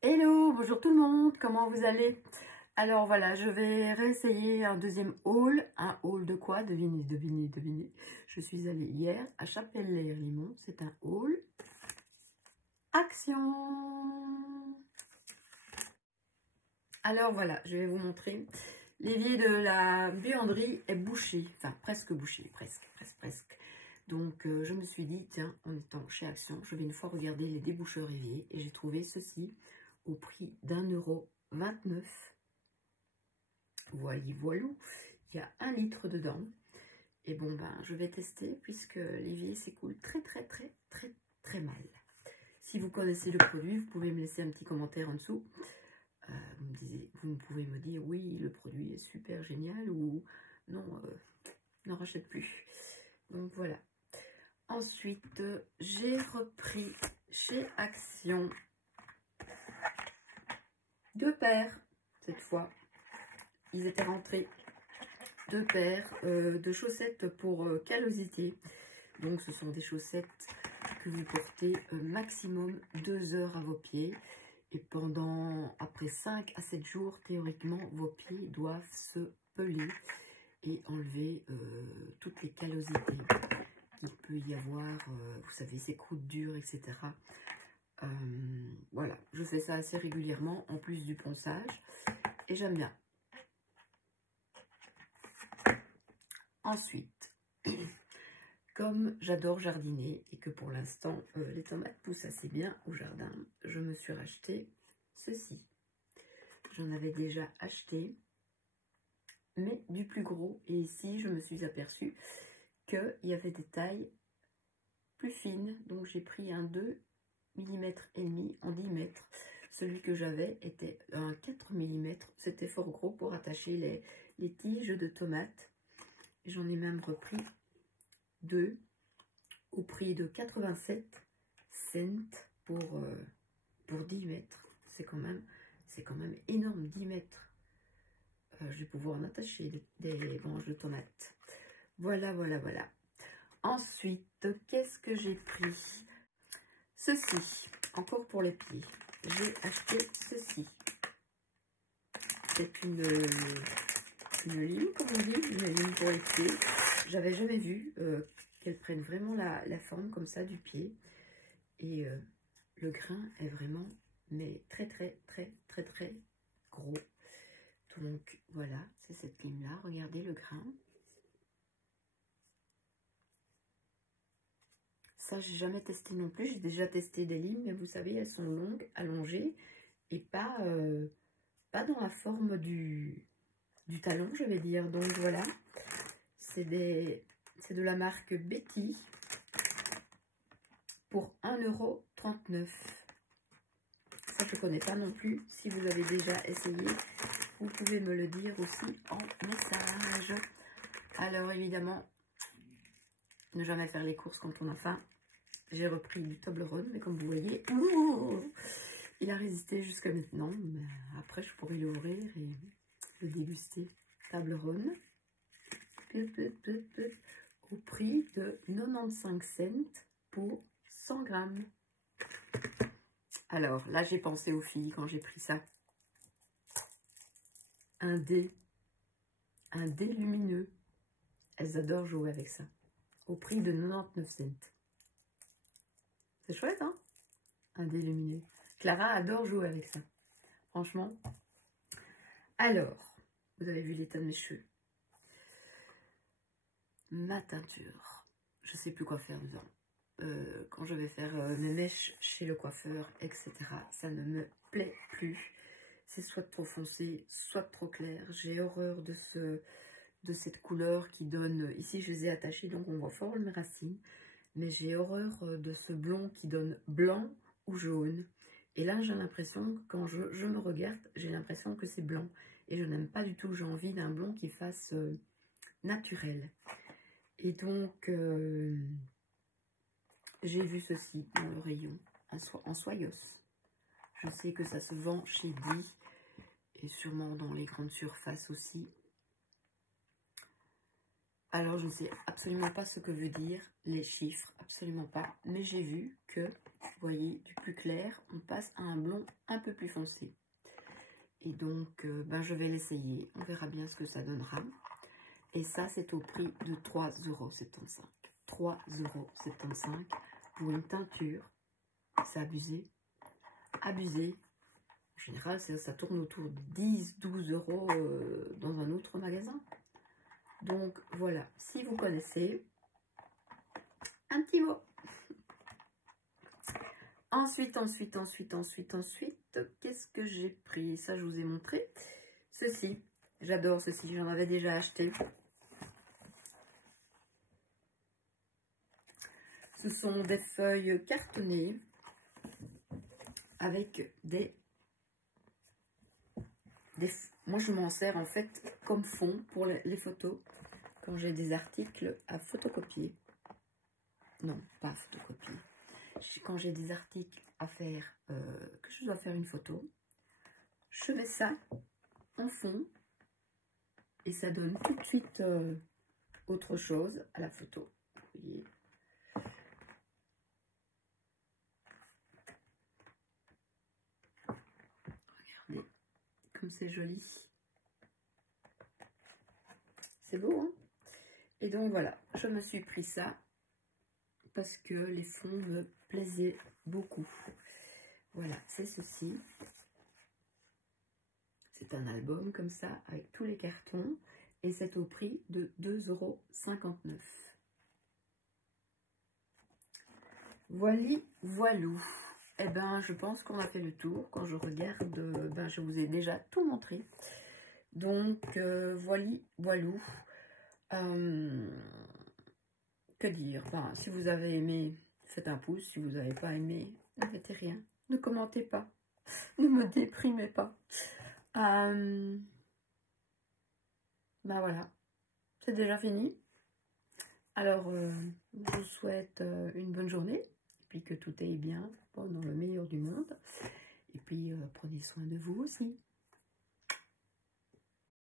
Hello, bonjour tout le monde, comment vous allez? Alors voilà, je vais réessayer un deuxième haul. Un haul de quoi? Devinez, devinez, devinez. Je suis allée hier à Chapelle-les-Limons. C'est un haul action. Alors voilà, je vais vous montrer. L'évier de la buanderie est bouché. Enfin, presque bouché, presque. Donc, je me suis dit, tiens, en étant chez Action, je vais une fois regarder les déboucheurs éviers. Et j'ai trouvé ceci au prix d'1,29 €. Voilou, il y a 1 litre dedans. Et bon, ben, je vais tester puisque l'évier s'écoule très mal. Si vous connaissez le produit, vous pouvez me laisser un petit commentaire en dessous. Vous pouvez me dire oui, le produit est super génial ou non, n'en rachète plus. Donc voilà. Ensuite, j'ai repris chez Action 2 paires cette fois. Ils étaient rentrés 2 paires de chaussettes pour callosité. Donc ce sont des chaussettes que vous portez maximum 2 heures à vos pieds. Et après 5 à 7 jours, théoriquement, vos pieds doivent se peler et enlever toutes les callosités qu'il peut y avoir, vous savez, ces croûtes dures, etc. Voilà, je fais ça assez régulièrement, en plus du ponçage, et j'aime bien. Ensuite, comme j'adore jardiner et que pour l'instant, les tomates poussent assez bien au jardin, je me suis racheté ceci. J'en avais déjà acheté, mais du plus gros. Et ici, je me suis aperçue qu'il y avait des tailles plus fines. Donc, j'ai pris un 2 mm et demi en 10 mètres. Celui que j'avais était un 4 mm. C'était fort gros pour attacher les tiges de tomates. J'en ai même repris 2 au prix de 87 cents pour 10 mètres. C'est quand même énorme, 10 mètres. Je vais pouvoir en attacher des branches de tomates. Voilà. Ensuite, qu'est-ce que j'ai pris? Ceci, encore pour les pieds. J'ai acheté ceci. C'est une lime, comme on dit, une lime pour les pieds. J'avais jamais vu qu'elle prenne vraiment la forme comme ça du pied. Et le grain est vraiment, mais très gros. Donc voilà, c'est cette lime là. Regardez le grain. Ça, j'ai jamais testé non plus. J'ai déjà testé des limes, mais vous savez, elles sont longues, allongées et pas dans la forme du talon, je vais dire. Donc voilà, c'est de la marque Betty pour 1,39 €. Ça, je ne connais pas non plus. Si vous avez déjà essayé, vous pouvez me le dire aussi en message. Alors évidemment, ne jamais faire les courses quand on a faim. J'ai repris du Toblerone, mais comme vous voyez, il a résisté jusqu'à maintenant. Mais après, je pourrais l'ouvrir et le déguster. Toblerone, au prix de 95 cents pour 100 grammes. Alors, là, j'ai pensé aux filles quand j'ai pris ça. Un dé lumineux. Elles adorent jouer avec ça. Au prix de 99 cents. C'est chouette, hein? Un dé lumineux. Clara adore jouer avec ça. Franchement. Alors, vous avez vu l'état de mes cheveux. Ma teinture. Je ne sais plus quoi faire dedans. Quand je vais faire mes mèches chez le coiffeur, etc. Ça ne me plaît plus. C'est soit trop foncé, soit trop clair. J'ai horreur de cette couleur qui donne... Ici, je les ai attachées, donc on voit fort mes racines. Mais j'ai horreur de ce blond qui donne blanc ou jaune. Et là, j'ai l'impression que quand je me regarde, j'ai l'impression que c'est blanc. Et je n'aime pas du tout. J'ai envie d'un blond qui fasse naturel. Et donc, j'ai vu ceci dans le rayon, en soyos. Je sais que ça se vend chez Di et sûrement dans les grandes surfaces aussi. Alors, je ne sais absolument pas ce que veut dire les chiffres, absolument pas. Mais j'ai vu que vous voyez, du plus clair, on passe à un blond un peu plus foncé. Et donc, ben, je vais l'essayer. On verra bien ce que ça donnera. Et ça, c'est au prix de 3,75 €. 3,75 € pour une teinture. C'est abusé. Abusé. En général, ça tourne autour de 10-12 € dans un autre magasin. Donc, voilà. Si vous connaissez, un petit mot. Ensuite, qu'est-ce que j'ai pris? Ça, je vous ai montré. Ceci, j'adore ceci, j'en avais déjà acheté. Ce sont des feuilles cartonnées avec moi, je m'en sers en fait comme fond pour les photos quand j'ai des articles à photocopier. Non, pas à photocopier. Quand j'ai des articles à faire, que je dois faire une photo, je mets ça en fond et ça donne tout de suite autre chose à la photo. Vous voyez. Regardez comme c'est joli. C'est beau, hein? Et donc voilà, je me suis pris ça parce que les fonds me plaisaient beaucoup. Voilà, c'est ceci. C'est un album comme ça, avec tous les cartons. Et c'est au prix de 2,59 €. Voilou. Eh ben, je pense qu'on a fait le tour. Quand je regarde, ben, je vous ai déjà tout montré. Donc, voilou. Que dire? Ben, si vous avez aimé, faites un pouce. Si vous n'avez pas aimé, ne mettez rien. Ne commentez pas. Ne me déprimez pas. Ben voilà, c'est déjà fini. Alors, je vous souhaite une bonne journée, et puis que tout aille bien, dans le meilleur du monde. Et puis, prenez soin de vous aussi.